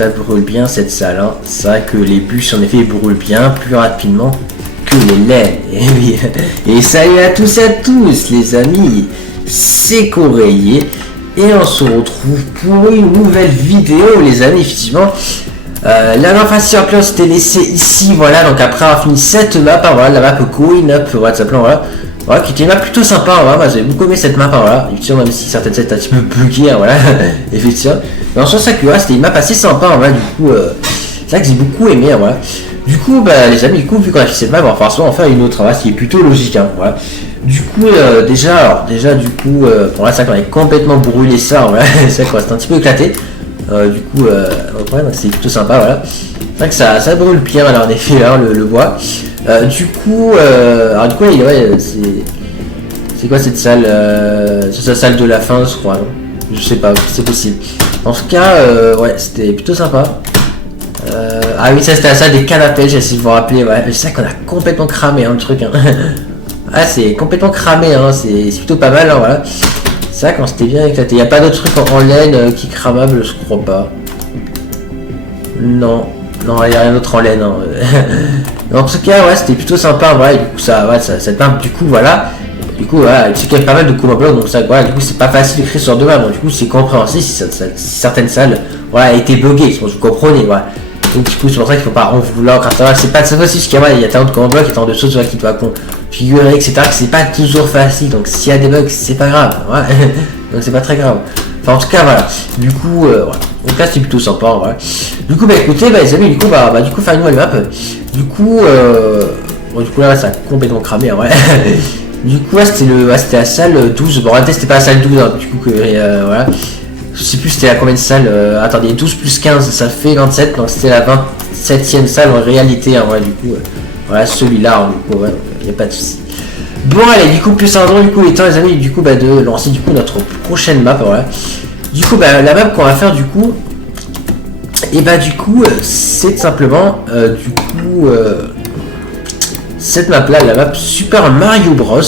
ça brûle bien cette salle. Hein. C'est vrai que les bûches en effet brûlent bien plus rapidement que les laines. Et oui. Et salut à tous les amis, c'est Coréier. Et on se retrouve pour une nouvelle vidéo les amis, effectivement. La map Faster Plan s'était laissée ici, voilà, donc après avoir fini cette map, hein, voilà, la map Going Up, voilà, voilà, qui était une map plutôt sympa, voilà, moi j'avais beaucoup aimé cette map, hein, voilà, effectivement, même si certaines sets un petit peu buggées, hein, voilà, effectivement, mais en soi, ça que, voilà, c'était une map assez sympa, hein, voilà, du coup, c'est vrai que j'ai beaucoup aimé, hein, voilà, du coup, bah, les amis, du coup, vu qu'on a fait cette map, on va forcément en faire une autre, hein, ce qui est plutôt logique, hein, voilà. Du coup, déjà, du coup, bon là, c'est vrai qu'on avait complètement brûlé ça, voilà, c'est vrai qu'on reste un petit peu éclaté. Du coup, ouais, c'est plutôt sympa, voilà. C'est vrai que ça brûle bien, alors en effet, là, le bois. Du coup, ouais, c'est quoi cette salle c'est sa salle de la fin, je crois, non? Je sais pas, c'est possible. En tout cas, ouais, c'était plutôt sympa. Ah oui, ça c'était la salle des canapés, j'essaie de vous rappeler, ouais. C'est ça qu'on a complètement cramé, hein, le truc, hein. Ah, c'est complètement cramé, hein, c'est plutôt pas mal, hein, voilà. C'est vrai quand c'était bien éclaté. Il n'y a pas d'autres trucs en laine qui cramables, je crois pas. Non, il n'y a rien d'autre en laine. Hein. En tout cas, ouais, c'était plutôt sympa. Ouais, du coup, cette map, du coup, voilà. Du coup, voilà, il y a pas mal de combats blocs, donc ça, voilà, du coup, c'est pas facile d'écrire sur deux maps. Donc, du coup, c'est compréhensible si certaines salles, voilà, étaient buggées. Vous comprenez, voilà. Donc, du coup, c'est pour ça qu'il faut pas en vouloir. C'est pas de ça aussi, parce qu'il y a tant de combats blocs et tant de choses qui doivent configurer, etc. Que c'est pas toujours facile. Donc, s'il y a des bugs, c'est pas grave. Ouais. Donc, c'est pas très grave. Enfin, en tout cas, voilà. Du coup, voilà. Donc là, c'est plutôt sympa, voilà. Du coup, bah écoutez, bah les amis, du coup, du coup, faire une nouvelle map. Du coup, bon, du coup, là, ça a complètement cramé, ouais. Du coup, c'était la salle 12. Bon, en réalité, c'était pas la salle 12, hein, du coup, voilà. Je sais plus c'était à combien de salles. Attendez, 12 plus 15, ça fait 27. Donc c'était la 27e salle en réalité. Hein, ouais, du coup, voilà, celui-là, hein, du coup, ouais, il n'y a pas de souci. Bon, allez, du coup, plus un du coup, il est temps, les amis, du coup, de lancer du coup notre prochaine map. Voilà. Du coup, la map qu'on va faire, du coup, et du coup, c'est simplement, du coup, cette map-là, la map Super Mario Bros.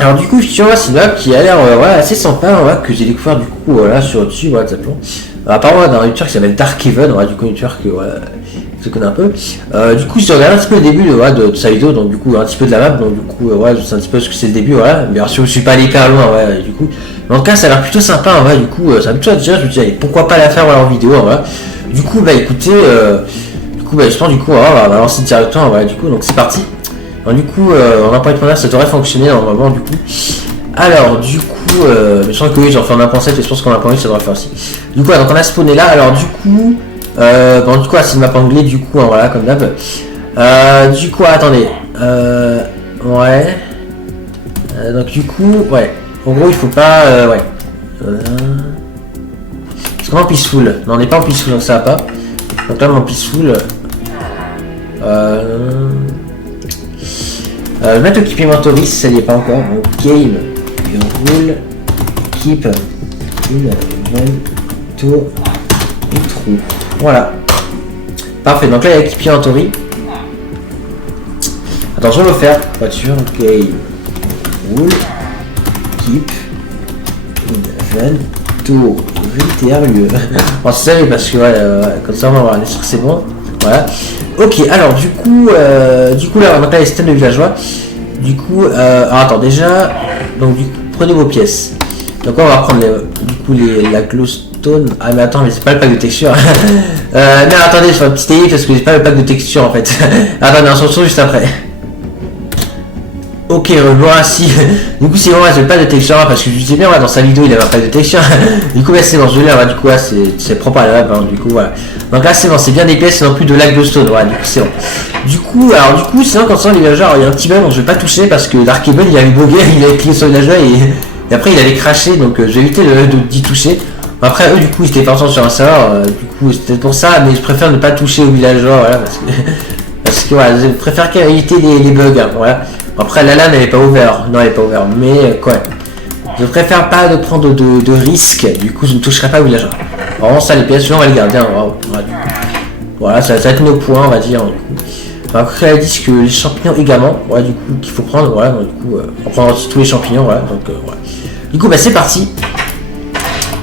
Alors du coup, tu vois, c'est une map qui a l'air voilà, assez sympa, voilà, que j'ai découvert du coup voilà, sur dessus, voilà, simplement. Apparemment d'un youtubeur qui s'appelle Dark Even, voilà, du coup, un youtubeur que voilà, je connais un peu. Du coup, j'ai regardé un petit peu le début de sa vidéo, donc du coup, un petit peu de la map, donc du coup, ouais, je sais un petit peu ce que c'est le début, voilà. Bien sûr, je suis pas allé hyper loin, ouais, du coup. Mais en tout cas, ça a l'air plutôt sympa, ouais, du coup, ça me touche déjà, je me dis, allez, pourquoi pas la faire voilà, en vidéo, voilà. Du coup, écoutez, je pense, du coup, on va lancer directement, voilà, du coup, donc c'est parti. Alors, du coup, en un point de ça devrait fonctionner normalement, du coup. Alors, du coup, je sens que oui, j'en fais en 1.7 et je pense qu'en 1.8 ça devrait faire aussi. Du coup, donc on a spawné là. Alors, du coup, bon, du coup, c'est une map anglais, du coup, hein, voilà, comme d'hab. Du coup, attendez. Ouais. Donc, du coup, ouais. En gros, il faut pas. Ouais. C'est comment peaceful? Non, on n'est pas en peaceful, donc ça va pas. Donc là, en peaceful. Mettre keep inventory, ça n'y est pas encore. Donc, game, rule, keep, inventory, true. Voilà. Parfait, donc là il y a keep inventory. Attention, je vais le faire. Voiture, game, rule, keep, inventory, TRUE. Bon, c'est ça, parce que ouais, comme ça on va voir, on est sûr que c'est bon. Voilà. Ok, alors du coup là on va mettre les systèmes de villageois. Du coup, alors attends déjà, donc du coup prenez vos pièces. Donc on va prendre la glowstone. Ah mais attends, mais c'est pas le pack de texture. Non attendez, je fais un petit TI parce que j'ai pas le pack de texture en fait. Attendez, on se retrouve juste après. Ok, voilà, si. Du coup, c'est bon, j'ai pas de texture parce que je disais bien, dans sa vidéo, il avait un pack de texture. Du coup, c'est bon, je l'ai, du coup, c'est propre à la map, hein, du coup, voilà. Donc là, c'est bon, c'est bien des pièces, c'est non plus de lag de stone, voilà, du coup, c'est bon. Du coup, sinon, quand ça, les villageois, il y a un petit bug, donc je vais pas toucher parce que Dark Eben, il avait bugué, il avait cliqué sur le villageois et après, il avait craché, donc j'ai évité d'y toucher. Après, eux, du coup, ils étaient partis sur un serveur, du coup, c'était pour ça, mais je préfère ne pas toucher aux villageois, voilà, parce que voilà, je préfère éviter les bugs, hein, voilà. Après la LAN elle est pas ouverte, non elle est pas ouverte, mais quoi. Je préfère pas de prendre de risques, du coup je ne toucherai pas au village. Vraiment ça les pièces, on va les garder, hein, voilà, ça va être nos points on va dire. Du coup. Après elle dit que les champignons également, voilà du coup qu'il faut prendre, voilà, donc, du coup on prend aussi tous les champignons, voilà, donc voilà. Du coup c'est parti.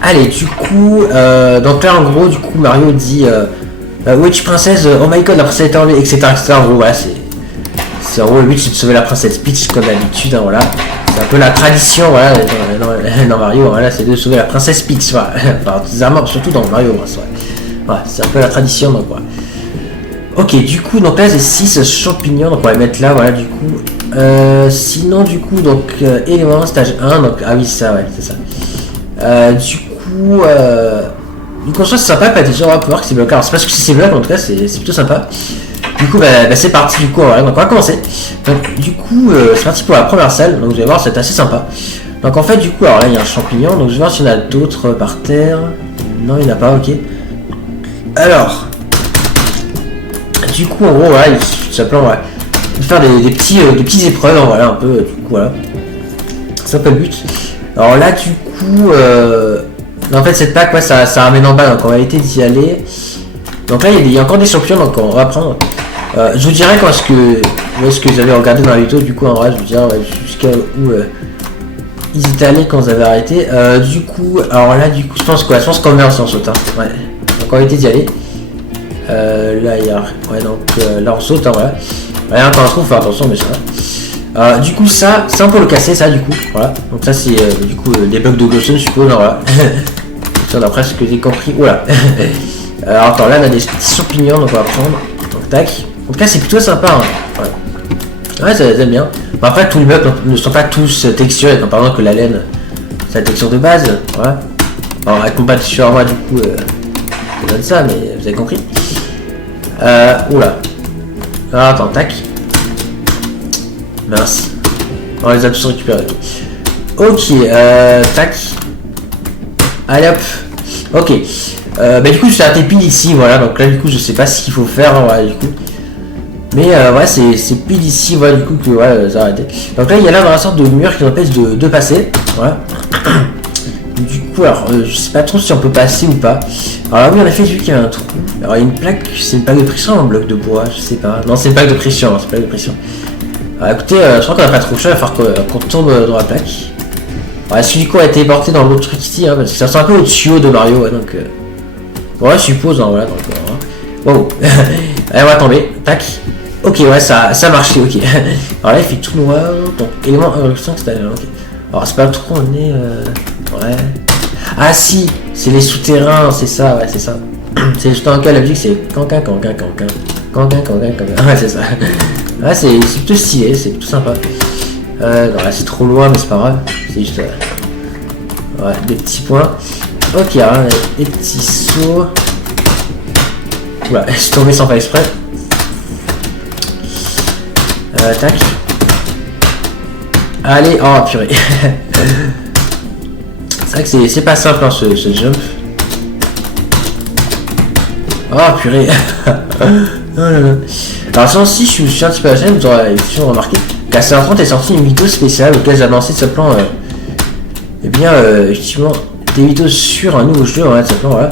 Allez, du coup, donc là, en gros, du coup, Mario dit Witch Princess, oh my god, la princesse est enlevée, etc., etc. En gros, voilà, c'est en gros, le but, c'est de sauver la princesse Peach, comme d'habitude, hein, voilà. C'est un peu la tradition, voilà, dans Mario, voilà, c'est de sauver la princesse Peach, voilà. Enfin, surtout dans Mario Bros, ouais. Voilà, c'est un peu la tradition, donc voilà. Ok, du coup, donc là, c'est 6 champignons, donc on va les mettre là, voilà, du coup. Sinon, du coup, donc, élément, stage 1, donc, ah oui, ça, ouais, c'est ça. Du coup, c'est sympa, pas déjà, on va pouvoir que c'est bloqué. Alors, c'est parce que si c'est bloqué, en tout cas, c'est plutôt sympa. Du coup, c'est parti, du coup, voilà, donc on va commencer. Donc, du coup, c'est parti pour la première salle, donc vous allez voir, c'est assez sympa. Donc, en fait, du coup, alors là, il y a un champignon, donc je vais voir s'il y en a d'autres par terre. Non, il n'y en a pas, ok. Alors, du coup, en gros, voilà, tout simplement, voilà, de faire des petites épreuves, voilà, un peu, du coup, voilà. C'est un peu le but. Alors là, du coup, en fait, cette pack, ouais, ça ramène en bas, donc on va éviter d'y aller. Donc là, il y a encore des champions, donc on va prendre. Je vous dirai quand est-ce que vous avez regardé dans la vidéo, du coup, en vrai, je vous dirai ouais, jusqu'à où ils étaient allés quand vous avez arrêté. Du coup, alors là, du coup, je pense qu'on meurt si on saute, hein. Ouais. Donc on va éviter d'y aller. Là, il y a. Ouais, donc là, on saute, hein, voilà. Rien quand on se trouve, faut faire attention, mais ça va. Du coup, ça on peut le casser, ça, du coup. Voilà. Donc, ça, c'est du coup des bugs de Glowstone, je suppose. Non, voilà. Ça, d'après ce que j'ai compris. Oula. Alors, attends, là, on a des petits champignons, donc on va prendre. Donc, tac. En tout cas, c'est plutôt sympa. Hein. Ouais, ça j'aime bien. Bon, après, tous les bugs ne sont pas tous texturés. Comme par exemple, que la laine, c'est la texture de base. Voilà. Alors, avec mon sur moi, du coup, ça donne ça, mais vous avez compris. Oula. Alors, attends, tac. Mince. On les a tous récupérés. Ok, tac. Allez hop. Ok. Du coup, je suis à pile ici, voilà. Donc là, du coup, je sais pas ce qu'il faut faire, voilà, du coup. Mais ouais, c'est pile ici, voilà, du coup, que ouais, ça a arrêté. Donc là, il y a là une sorte de mur qui nous empêche de passer. Voilà. Du coup, alors, je sais pas trop si on peut passer ou pas. Alors là, oui, en effet, j'ai vu qu'il y a un trou. Alors, il y a une plaque, c'est une plaque de pression ou un bloc de bois, je sais pas. Non, c'est une plaque de pression, hein, c'est une plaque de pression. Alors, écoutez, je crois qu'on a pas trop chaud, il va falloir qu'on tombe dans la plaque. Ouais, celui du coup a été porté dans l'autre truc ici, hein, parce que ça ressemble un peu au tuyau de Mario, ouais, donc. Ouais, je suppose, hein, voilà, donc. Wow. Allez, on va tomber, tac. Ok, ouais, ça a marché, ok. Alors là, il fait tout noir, donc élément 1,5, c'est ok. Alors, c'est pas trop, on est. Ouais. Ah, si, c'est les souterrains, c'est ça, ouais, c'est ça. C'est juste en cas, la musique, c'est cancan. Ouais, c'est ça. Ouais, c'est plutôt stylé, c'est plutôt sympa. Non, là, c'est trop loin, mais c'est pas grave. C'est juste. Ouais, des petits points. Ok, alors, des petits sauts. Oula, je suis tombé sans faire exprès. Tac. Allez, oh purée. C'est vrai que c'est pas simple, hein, ce jump. Oh purée. Non. Alors ça aussi, je suis un petit peu à la chaîne, vous aurez remarqué qu'à 5h30 est sortie une vidéo spéciale auquel j'ai lancé ce plan. Effectivement, des vidéos sur un nouveau jeu, ouais, ça plan, voilà.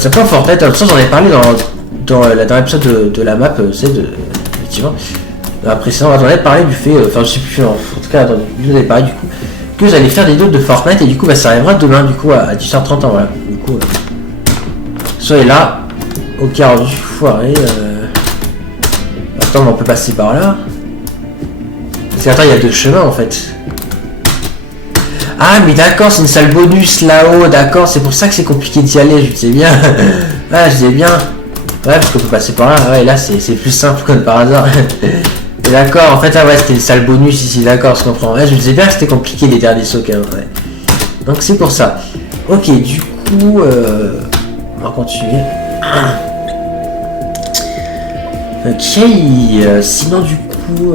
Ça plan Fortnite, alors ça j'en ai parlé dans la dernière épisode de la map, effectivement. Après ça, on va parler du fait, enfin je sais plus, en tout cas dans une vidéo parlé du coup, que j'allais faire des vidéos de Fortnite et du coup ça arrivera demain du coup à 10h30, voilà. Du coup, soyez là. Ok, alors du foiré. Attends, on peut passer par là. Parce qu'attends, il y a deux chemins en fait. Ah mais d'accord, c'est une salle bonus là-haut, d'accord, c'est pour ça que c'est compliqué d'y aller, je sais bien. Ah, je sais bien. Ouais, parce qu'on peut passer par là, ouais, et là c'est plus simple comme par hasard. Et d'accord, en fait, ah ouais, c'était une salle bonus ici, d'accord, je comprends. Ouais, je sais bien que c'était compliqué les derniers sauts quand même, ouais. Donc c'est pour ça. Ok, du coup, on va continuer. Ok, sinon du coup,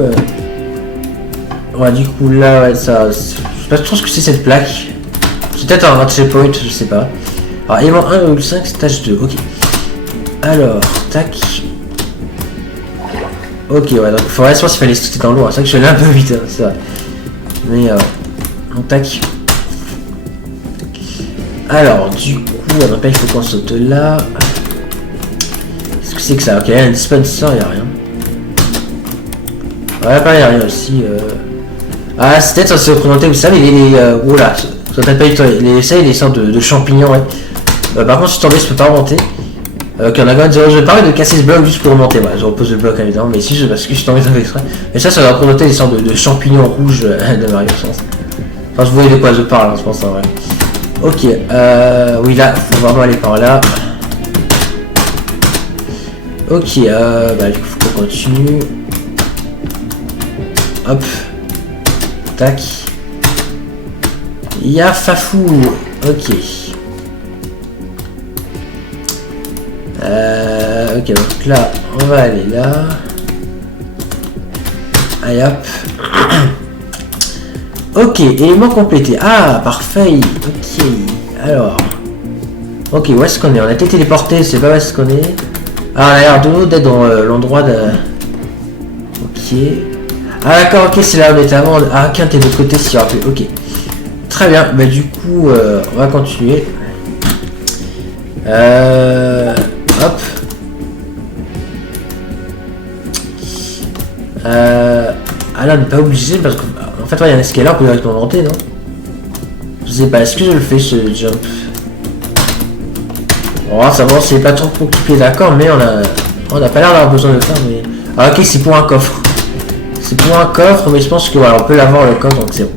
ouais, du coup là, ouais, ça, je sais pas trop ce que c'est cette plaque. C'est peut-être un checkpoint, je sais pas. Alors, élément 1,5, stage 2, ok. Alors, tac. Ok, ouais, donc il faudrait savoir s'il fallait sauter dans l'eau, hein. C'est vrai que je suis allé un peu vite, hein, c'est vrai. Mais, donc, tac. Alors, du coup, après il faut qu'on saute là. Qu'est-ce que c'est que ça? Ok, il y a un dispenser, il n'y a rien. Ouais, pas il n'y a rien aussi. Ah, c'est peut-être censé représenter, vous savez, oula, Ça t'as pas eu les sortes de champignons, ouais. Par contre, si tu tombé, je peux pas remonter. Ok, on a quand même je vais parler de casser ce bloc juste pour remonter. Voilà, je repose le bloc évidemment, mais si je parce que je suis tombé sans exprès. Mais ça va représenter les sortes de champignons rouges de Mario, je pense. Enfin, je voyais de quoi je parle, hein, je pense en vrai. Ok, oui, là, faut vraiment aller par là. Ok, bah, du coup, faut qu'on continue. Hop. Tac. Ya Fafou. Ok. Ok, donc là, on va aller là. Allez hop. Ok, élément complété. Ah, parfait. Ok, alors. Ok, où est-ce qu'on est? On a été téléporté, c'est pas où est-ce qu'on est. Ah, on a l'air de nous d'être dans l'endroit de... Ok. Ah d'accord, ok, c'est là où on était avant. Ah, ok, t'es de l'autre côté, si rappelé. Ok. Très bien, bah du coup, on va continuer. Hop. Ah là, on n'est pas obligé parce qu'en fait, il y a un escalator qu'on peut directement monter, non? Je sais pas, est-ce que je le fais ce jump? On va savoir, c'est pas trop compliqué, d'accord, mais on a pas l'air d'avoir besoin de faire, mais... Ah ok, c'est pour un coffre. C'est pour un coffre, mais je pense que voilà, on peut l'avoir le coffre, donc c'est bon.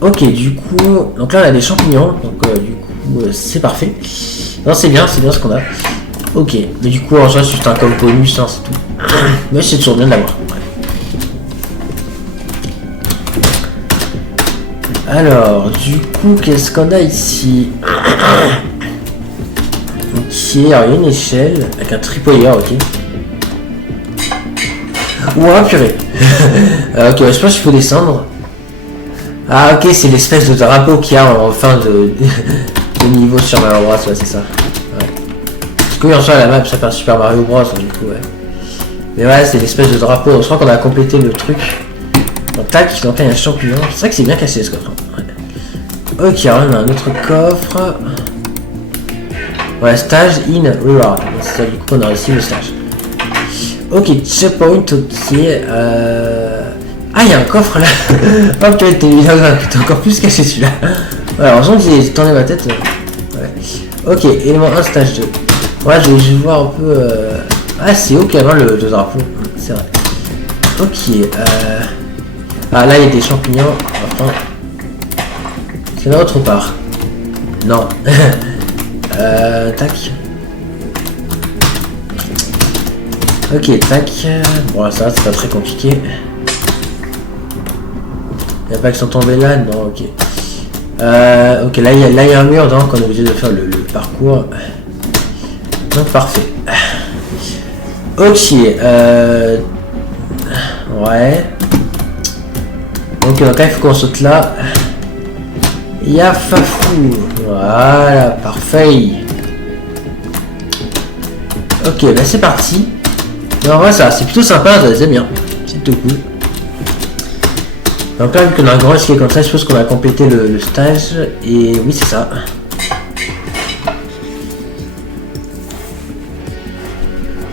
Ok, du coup, donc là on a des champignons, donc du coup c'est parfait. Non, c'est bien ce qu'on a. Ok, mais du coup en soi c'est juste un coffre bonus, hein, c'est tout. Mais c'est toujours bien de l'avoir. Alors, du coup, qu'est-ce qu'on a ici? Ok, alors il y a une échelle avec un tripoyeur, ok. Ouah, purée. Ok, je pense qu'il faut descendre. Ah, ok, c'est l'espèce de drapeau qu'il y a en fin de niveau sur Mario Bros, ouais, c'est ça. Ouais. Parce que oui, en soi, la map, ça fait un Super Mario Bros, du coup, ouais. Mais ouais, c'est l'espèce de drapeau. Je crois qu'on a complété le truc. Donc, tac, donc là, il y a un champignon. C'est vrai que c'est bien cassé ce coffre. Ouais. Ok, alors on a un autre coffre. Ouais, stage in reward. C'est ça, du coup, on a réussi le stage. Ok, checkpoint, ok. Ah, il y a un coffre là. Oh, putain, t'es encore plus caché celui-là. Ouais, alors, j'ai tourné ma tête. Ouais. Ok, élément 1, stage 2. Ouais, je vais voir un peu. Ah, c'est ok avant le drapeau. C'est vrai. Ok, ah, là, il y a des champignons. Enfin. C'est là autre part. Non. Tac. Ok, tac. Bon, ça, c'est pas très compliqué. Il n'y a pas qui sont tombés là, non, ok. Ok, là, il y a un mur, donc on est obligé de faire le parcours. Donc, parfait. Ok, ouais. Ok, donc là, il faut qu'on saute là. Ya Fafou. Voilà, parfait. Ok, bah c'est parti. Mais en vrai, ça, c'est plutôt sympa, c'est bien. C'est tout cool. Donc là, vu qu'on a un grand escalier comme ça, je suppose qu'on a complété le stage. Et oui, c'est ça.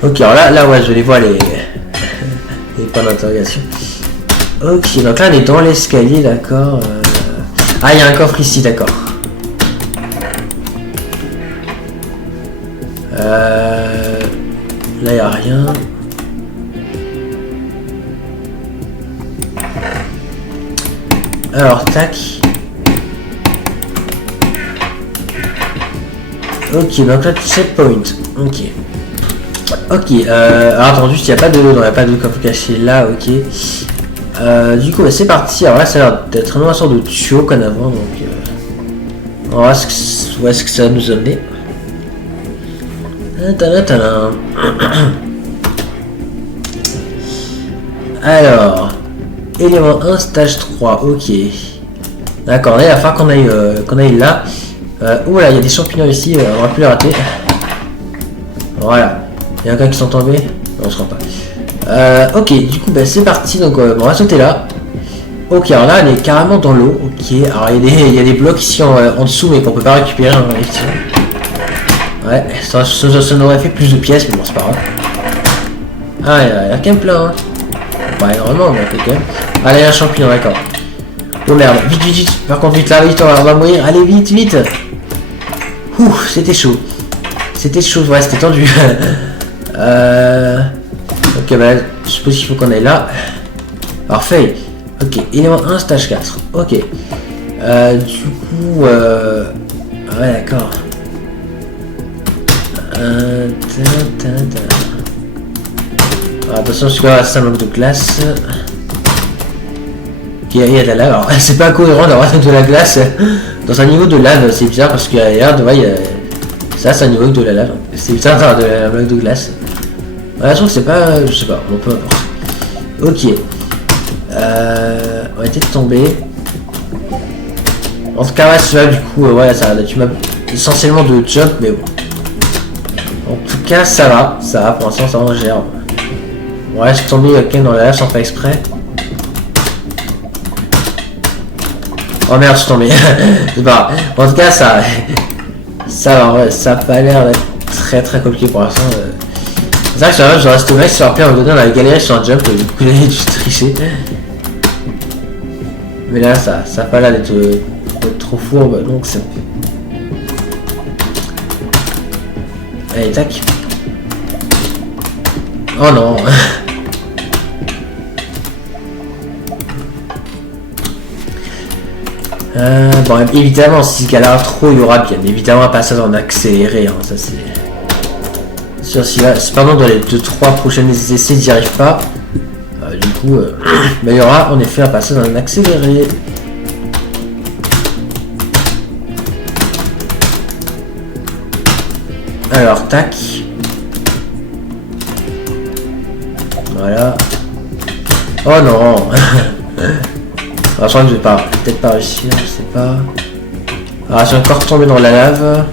Ok, alors là, ouais, je les vois les points d'interrogation. Ok, donc là, on est dans l'escalier, d'accord. Ah, il y a un coffre ici, d'accord. Là, il n'y a rien. Alors, tac. Ok, donc là, checkpoint. Ok. Ok, alors attendu, il n'y a pas de non, il n'y a pas de coffre caché là, ok. Du coup, bah, c'est parti. Alors là, ça a l'air d'être une sorte de tuyau qu'on a avant, donc on va voir où est-ce que ça va nous amener. Alors, élément 1, stage 3, ok. D'accord, là, il va falloir qu'on aille là. Oula, il y a des champignons ici, on va plus les rater. Voilà. Il y en a qui sont tombés. Non, je crois pas. Ok, du coup, bah, c'est parti. Donc, on va sauter là. Ok, alors là, on est carrément dans l'eau. Ok, alors il y a des blocs ici en dessous, mais qu'on peut pas récupérer. Hein, ouais, ça nous aurait fait plus de pièces, mais bon, c'est pas grave. Ah, il y a quand même plein. Hein. Bah, normalement, on a fait quand même. Ah, là, il y a un champignon, d'accord. Oh merde, vite, vite, vite. Par contre, vite là, vite, on va mourir. Allez, vite, vite. Ouh, c'était chaud. C'était chaud, ouais, c'était tendu. Ok, bah, je suppose qu'il faut qu'on aille là. Parfait. Ok, élément 1, stage 4. Ok. Du coup, ouais, d'accord. Attention, parce que là, c'est un manque de glace. Ok, il y a de la lave. Alors, c'est pas cohérent d'avoir de la glace dans un niveau de lave. C'est bizarre parce qu'il y a l'air de. Ouais, ça, c'est un niveau de la lave. C'est bizarre d'avoir de la manque de glace. Ouais, je trouve que c'est pas. Je sais pas, on peut importe. Ok. On va peut-être tomber. En tout cas, ouais, celui-là, du coup, ouais, ça, tu m'as essentiellement de jump, mais bon. En tout cas, ça va, pour l'instant, ça en gère. Ouais, je suis tombé quand même dans la lave sans faire exprès. Oh merde, je suis tombé. C'est pas grave. En tout cas, ça va, ouais, ça a pas l'air d'être très très compliqué pour l'instant. C'est vrai que sur la map, je reste au mec, sur la plaie, on on a galéré sur un jump, et du coup, il a dû tricher. Mais là, ça a pas l'air d'être trop fourbe, donc c'est. Allez, tac. Oh non. Bon, évidemment, si galère trop, il y aura bien évidemment un passage en accéléré. Hein, ça c'est sûr. Si là, cependant dans les 2-3 prochains essais, ils n'y arrivent pas. Du coup, mais il y aura en effet un passage en accéléré. Alors, tac. Voilà. Oh non. Alors, je crois que je vais pas, peut-être pas réussir, je sais pas. Alors, je vais encore tomber dans la lave.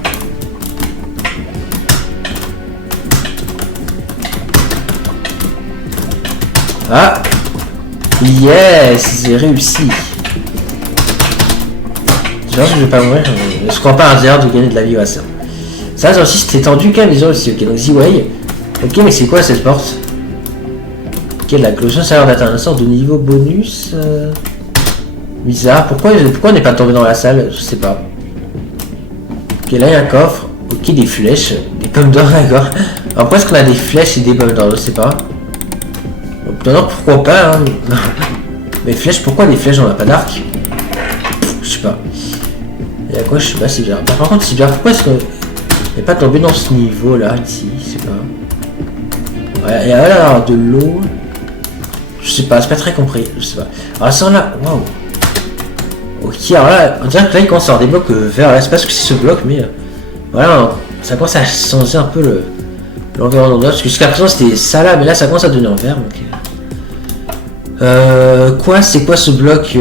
Ah. Yes, j'ai réussi. Je pense que je vais pas mourir. Je crois pas un de gagner de la vie, ouais, ça. Ça aussi, c'était tendu quand même, les autres aussi. Ok, donc Z-Way. Ok, mais c'est quoi cette porte? Ok, la cloche, ça a l'air d'atteindre une sorte de niveau bonus. Bizarre. Pourquoi on n'est pas tombé dans la salle? Je sais pas. Ok, là il y a un coffre. Ok, des flèches. Des pommes d'or, d'accord. Alors, pourquoi est-ce qu'on a des flèches et des pommes d'or? Je sais pas. Donc, non, pourquoi pas, hein. Mais flèches, pourquoi des flèches? On n'a pas d'arc? Je sais pas. Et à quoi? Je sais pas, c'est bizarre. Par contre, c'est bizarre. Pourquoi est-ce qu'on n'est pas tombé dans ce niveau là, ici? Je sais pas. Ouais, il y a là de l'eau. Je sais pas, c'est pas très compris. Je sais pas. Alors, ça, là. Waouh. Ok, alors là, on dirait que là il commence à avoir des blocs verts. Là, c'est pas ce que c'est ce bloc, mais voilà, ça commence à changer un peu l'environnement. Parce que jusqu'à présent c'était ça là, mais là ça commence à devenir vert. Donc, quoi, c'est quoi ce bloc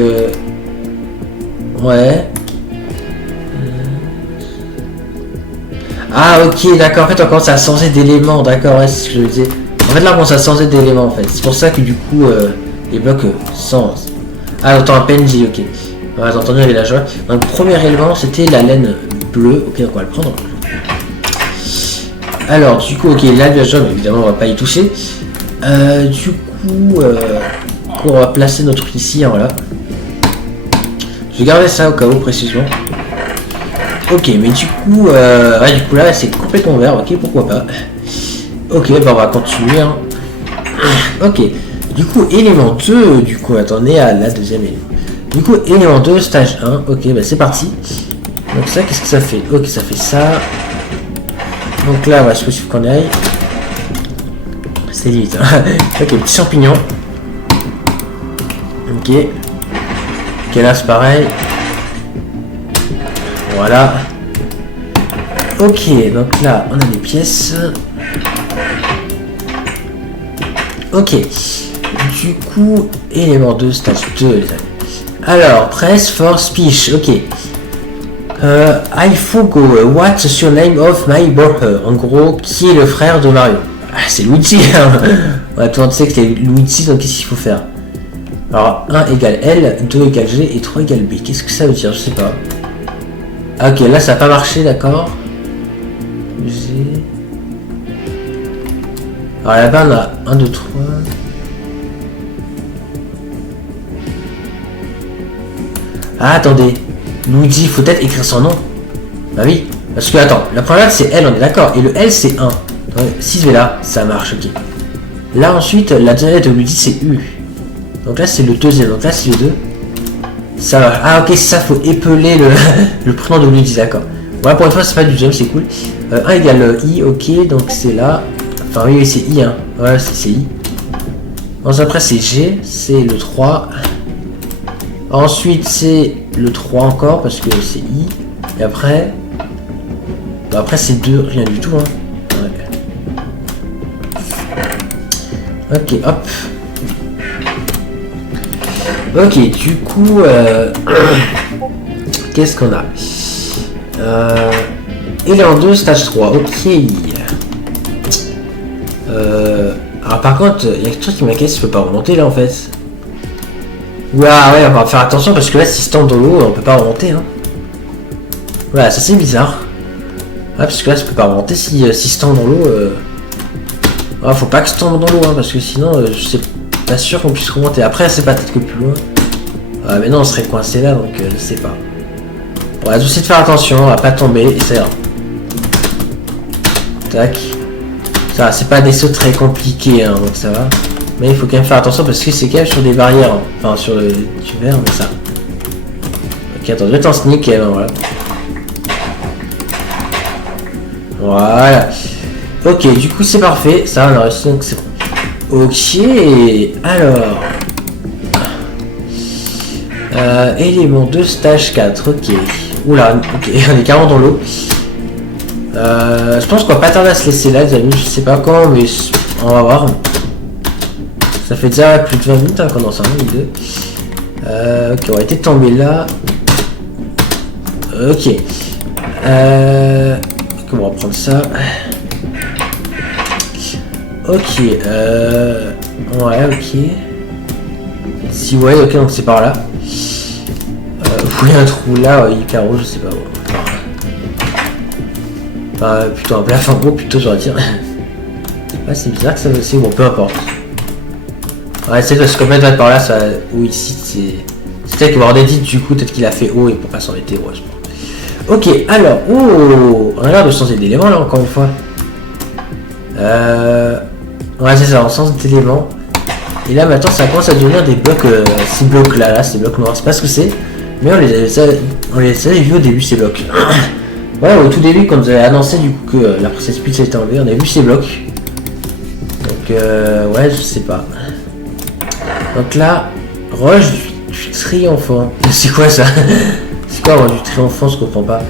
Ouais. Ah, ok, d'accord. En fait, on commence à changer d'éléments. D'accord, ouais, c'est ce que je disais. En fait, là, on commence à changer d'éléments. En fait, c'est pour ça que du coup, les blocs changent. Ah, autant un PNJ, ok. Ouais, j'ai entendu les villageois. Donc, le premier élément, c'était la laine bleue. Ok, donc on va le prendre. Alors, du coup, ok, là, le villageois, mais évidemment, on va pas y toucher. Du coup, on va placer notre truc ici, hein, voilà. Je vais garder ça au cas où, précisément. Ok, mais du coup, ouais, du coup, là, c'est complètement vert. Ok, pourquoi pas. Ok, bah, on va continuer, hein. Ok, du coup, élément 2, du coup, attendez à la deuxième élément. Du coup, élément 2, stage 1, ok, bah c'est parti. Donc ça, qu'est-ce que ça fait? Ok, ça fait ça. Donc là, ouais, c'est possible qu'on aille. C'est limite, hein. Ok, petit champignon. Ok. Ok, là, c'est pareil. Voilà. Ok, donc là, on a des pièces. Ok. Du coup, élément 2, stage 2, les amis. Alors, press for speech, ok. I forgot what's your name of my brother. En gros, qui est le frère de Mario? Ah, c'est Luigi. Ouais, tout le monde sait que c'est Luigi, donc qu'est-ce qu'il faut faire? Alors, 1 égale L, 2 égale G et 3 égale B. Qu'est-ce que ça veut dire? Je sais pas. Ah, ok, là, ça n'a pas marché, d'accord. G. Alors là-bas, on a 1, 2, 3. Ah, attendez. Luigi, faut peut-être écrire son nom. Bah oui. Parce que, attends, la première lettre c'est L, on est d'accord. Et le L c'est 1. 6 V là, ça marche, ok. Là ensuite, la deuxième lettre de Luigi c'est U. Donc là c'est le deuxième, donc là c'est le 2. Ça marche. Ah ok, ça faut épeler le prénom de Luigi, d'accord. Voilà, pour une fois c'est pas du jump, c'est cool. 1 égale I, ok, donc c'est là. Enfin oui, c'est I, hein. Voilà, c'est I. Ensuite après c'est G, c'est le 3. Ensuite c'est le 3 encore, parce que c'est I. Et après... Bah après c'est 2, rien du tout, hein. Ouais. Ok, hop. Ok, du coup, qu'est-ce qu'on a? Il est en 2, stage 3, ok. Alors par contre, il y a quelque chose qui m'inquiète, je peux pas remonter là en fait. Ouais, ouais, on va faire attention parce que là, si se tombe dans l'eau, on peut pas remonter, hein. Voilà, ça c'est bizarre. Ah, parce que là, je peux pas remonter si se tombe dans l'eau. Ah, faut pas que je tombe dans l'eau, hein, parce que sinon, je sais pas sûr qu'on puisse remonter. Après, c'est pas peut-être que plus loin. Ah, mais non, on serait coincé là, donc je sais pas. On va essayer de faire attention, à pas tomber, et ça ira. Tac. Ça va, c'est pas des sauts très compliqués, hein, donc ça va. Mais il faut quand même faire attention parce que c'est quand même sur des barrières, hein. Enfin sur le verre, mais ça. Ok, attends, je vais t'en sneak, hein, voilà. Voilà. Ok, du coup c'est parfait, ça on a réussi, donc c'est bon. Ok, alors... élément 2, stage 4, ok. Oula, ok, on est carrément dans l'eau. Je pense qu'on va pas tarder à se laisser là, les amis, je sais pas quand, mais on va voir. Ça fait déjà plus de 20 minutes hein, qu'on en sort un, les deux. Ok, on va être tombé là. Ok. On va prendre ça. Ok. Ouais, ok. Si, ouais, ok, donc c'est par là. Vous voyez un trou là, hyper rouge, je sais pas. Bon. Enfin, plutôt un plafond gros, plutôt, j'aurais dire. Ah, c'est bizarre que ça aussi, bon, peu importe. Ouais, c'est parce que va être par là, ça. Ou ici, c'est peut-être qu'il va avoir des dites, du coup, peut-être qu'il a fait haut et pour pas s'embêter, ouais, je pense. Ok, alors, oh, on a l'air de changer d'élément là, encore une fois. Ouais, c'est ça, on change d'élément. Et là, maintenant, ça commence à devenir des blocs, ces blocs là, ces blocs noirs, c'est pas ce que c'est. Mais on les avait vus au début, ces blocs. Ouais, au tout début, quand vous avez annoncé du coup que la princesse Peach était enlevée, on a vu ces blocs. Donc, ouais, je sais pas. Donc là, roche du triomphant. C'est quoi ça? C'est quoi roche du triomphant? Je comprends pas.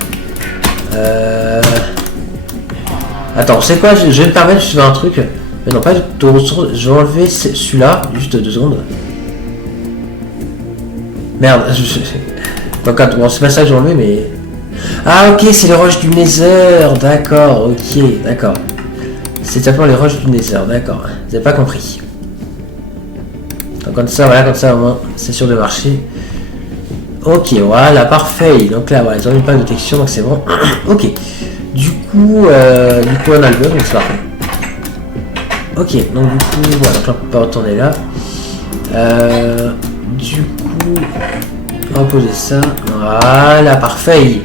Attends, c'est quoi? Je vais me permettre de faire un truc. Mais non, pas de ressources. Je vais enlever celui-là. Juste 2 secondes. Merde. Donc, bon, c'est pas ça que j'ai enlevé, mais. Ah, ok, c'est les roches du Nether. D'accord, ok, d'accord. C'est simplement les roches du Nether, d'accord. Vous avez pas compris. Donc comme ça, voilà, comme ça au moins c'est sûr de marcher. Ok, voilà, parfait. Donc là, voilà, ils ont mis pas de texture, donc c'est bon. Ok. Du coup, on a le bug, donc c'est parfait. Ok, donc du coup, voilà, donc là, on peut pas retourner là. Du coup, on va poser ça. Voilà, parfait.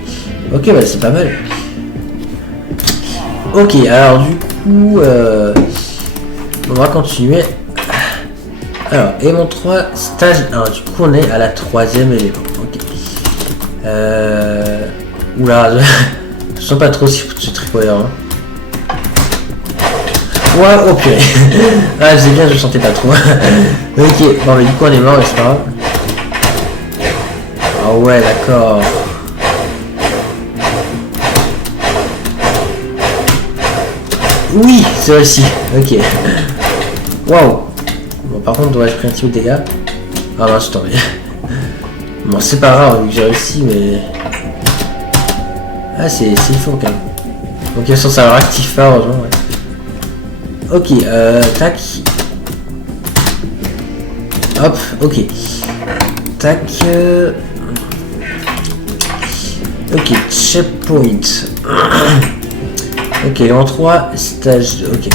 Ok, bah c'est pas mal. Ok, alors du coup, on va continuer. Alors, élément 3, stage 1. Du coup, on est à la 3e élément. Ok. Oula, je sens pas trop si ce tricot-là. Hein. Ouais, ok. Ah, c'est bien, je sentais pas trop. Ok, bon, mais du coup, on est mort, mais c'est pas grave. Ah ouais, d'accord. Oui, c'est réussi. Ok. Waouh. Bon, par contre, dois-je pris un petit peu de dégâts? Ah non, je tombé. Bon, c'est pas grave, vu que j'ai réussi, mais... Ah, c'est faux quand même. Donc, il y a ça va actif pas, heureusement, ouais. Ok, tac. Hop, ok. Tac. Ok, checkpoint. Ok, en 3, stage 2, ok.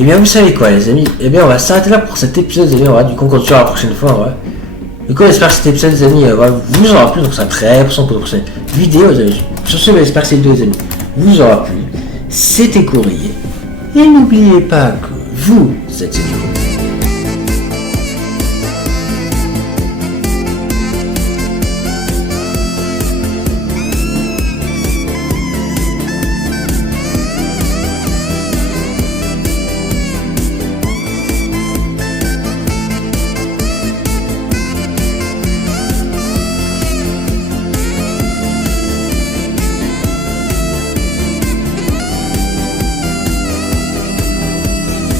Et bien vous savez quoi les amis, et bien on va s'arrêter là pour cet épisode, les amis, on va du coup continuer la prochaine fois, ouais. Du coup, j'espère que cet épisode, les amis, vous aura plu. Donc, c'est très prochain pour la prochaine vidéo, les amis. Sur ce, j'espère que cette vidéo, les amis, vous aura plu. C'était Courrier. Et n'oubliez pas que vous êtes